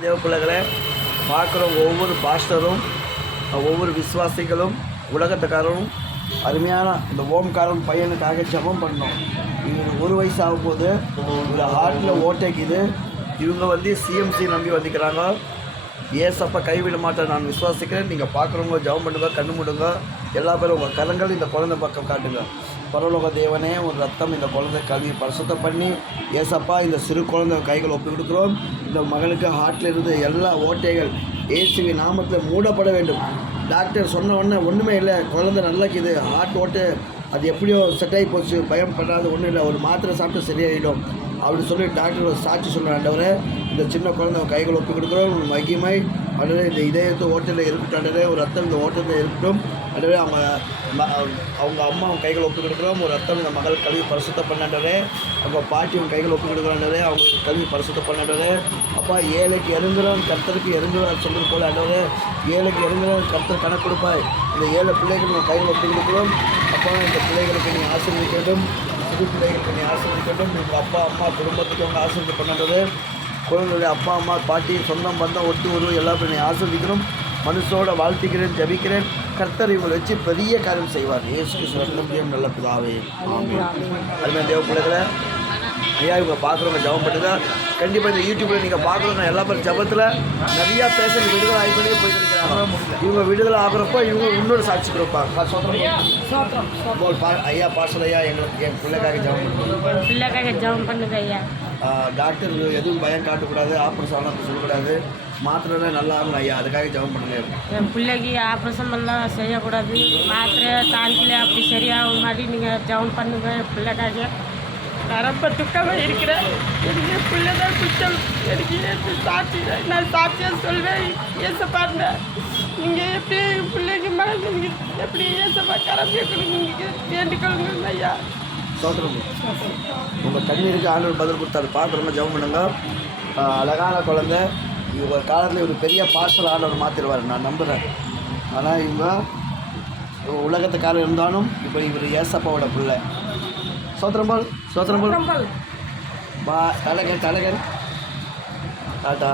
தேவ பிள்ளைகளை பார்க்குறவங்க ஒவ்வொரு பாஸ்டரும் ஒவ்வொரு விசுவாசிகளும் உலகத்துக்காரரும் அருமையான இந்த ஓம்காரன் பையனுக்காக ஜெபம் பண்ணோம். இவங்க 1 வயசு ஆகும்போது இவங்க ஹார்ட்டில் ஓட்டைக்குது. இவங்க சிஎம்சி நம்பி வந்துக்கிறாங்க. ஏசப்பா கைவிட மாட்டேன் நான் விசுவாசிக்கிறேன். நீங்கள் பார்க்குறவங்க ஜெபம் பண்ணுங்க, கண்ணு முடுங்க. எல்லா பேரும் உங்கள் கரங்கள் இந்த குழந்தை பக்கம் காட்டுங்க. பரலோக தேவனே, ஒரு ரத்தம் இந்த குழந்தை கல்வி பரிசுத்தம் பண்ணி ஏசப்பா இந்த சிறு குழந்தை கைகள் ஒப்பு கொடுக்குறோம். இந்த மகனுக்கு ஹார்ட்டில் இருந்து எல்லா ஓட்டைகள் இயேசுவின் நாமத்தில் மூடப்பட வேண்டும். டாக்டர் சொன்ன உடனே ஒன்றுமே இல்லை, குழந்தை நல்லாக்குது, ஹார்ட் ஓட்டு அது எப்படியோ செட் ஆகி போச்சு, பயம் பண்ணாது, ஒன்றும் இல்லை, ஒரு மாத்திரை சாப்பிட்டு சரியாயிடும் அப்படின்னு சொல்லி டாக்டர் சாட்சி சொல்கிற ஆண்டவரே, இந்த சின்ன குழந்தை கைகள் ஒப்பு கொடுக்குறோம். ஒரு மகிமை ஆண்டவரே, இந்த இதயத்தை ஓட்டத்தில் இருக்கட்டும் ஆண்டவரே, ஒரு ரத்தம் இந்த ஓட்டத்தில் இருக்கட்டும் ஆண்டவரே. அவங்க அம்மா கைகள் ஒப்பு கொடுக்குறோம். ஒரு ரத்தம் இந்த மகள் கல்வி பரிசுத்தம் பண்ணாண்டவரே. அவங்க பாட்டியும் கைகள் ஒப்பு கொடுக்குறாண்டவரே, அவங்க கல்வி பரிசுத்தம் பண்ணாண்டவரே. அப்பா, ஏழைக்கு இறங்குறோம் கர்த்தருக்கு இறங்குறோம் சொல்கிறது போல ஆண்டவரே, ஏழைக்கு இறங்குறோம் கர்த்தர் கணக்கு கொடுப்பாய். இந்த 7 பிள்ளைகள் நம்ம கைகள் ஒப்பு கொடுக்குறோம். அப்பா, இந்த பிள்ளைகளுக்கு நீ ஆசீர்வதிக்க வேண்டும். சிறு பிள்ளைகளுக்கு நீ ஆசீர்வதிக்க வேண்டும். உங்கள் அப்பா அம்மா குடும்பத்துக்கு அவங்க ஆசீர்வாதம் பண்ணாண்டது. குழந்தைகளுடைய அப்பா அம்மா பாட்டி சொந்தம் பந்தம் ஒட்டு உருவம் எல்லாரும் நீ ஆசீர்வதிக்கணும். மனுஷோட வாழ்த்துக்கிறேன், ஜபிக்கிறேன். கர்த்தர் இவங்களை வச்சு பெரிய காரியம் செய்வார். இயேசுக்கு சொல்லும் நல்ல பிதாவே, ஆமென். அதுமாதிரி தேவ பிள்ளைகளை ஐயா, இவங்க பார்க்குறவங்க ஜபம் பண்ணுங்க. கண்டிப்பாக இந்த யூடியூப்பில் நீங்கள் பார்க்குறவங்க எல்லா பேர் ஜபத்தில் நிறையா பேஷண்ட் விடுதலை ஆகிக்கொண்டே போயிட்டு இருக்கிறாங்க. இவங்க விடுதலை ஆகிறப்போ இவங்க இன்னொரு சாட்சி கொடுப்பாங்க. ஐயா பாசல் ஐயா, என் பிள்ளைக்காக ஜபம் பண்ணுங்க. ஐயா டாக்டர் எதுவும் பயம் காட்டக்கூடாது, ஆப்ரேஷன் ஆனால் சொல்லக்கூடாது, மாத்திரை நல்லா ஆகணும் ஐயா, அதுக்காக ஜபம் பண்ணுங்க. என் பிள்ளைக்கு ஆப்ரேஷன் பண்ணலாம் செய்யக்கூடாது, மாத்திரை தாழ்க்கில் அப்படி சரியாகும் மாதிரி நீங்கள் ஜபம் பண்ணுங்க. என் பிள்ளைக்காக நான் ரொம்ப துக்கமாக இருக்கிறேன். எனக்கு பிள்ளை தான் குற்றம். எனக்கு சாட்சி நான் சாட்சியாக சொல்வேன். ஏசப்பாருங்க, நீங்கள் எப்படி பிள்ளைக்கு மனசு எப்படி ஏசப்பா கரம்பி கொடுங்க வேண்டிக்கொள்ளுங்க ஐயா. சோதரம் உங்கள் தண்ணீருக்கு ஆண்டவர் பதில் கொடுத்தாரு. பார்க்குறவங்க ஜெபம் பண்ணுங்க. அழகான குழந்தை. இவங்க ஒரு காலத்தில் இவர் பெரிய பார்சல் ஆண்டவர் மாற்றிடுவார், நான் நம்புகிறேன். ஆனால் இவங்க உலகத்துக்காரர் இருந்தாலும் இப்போ இவர் ஏசப்பாவோட பிள்ளை. சோத்திரம்பால் சோத்திரம்பால் பா தலைகன் டாட்டா.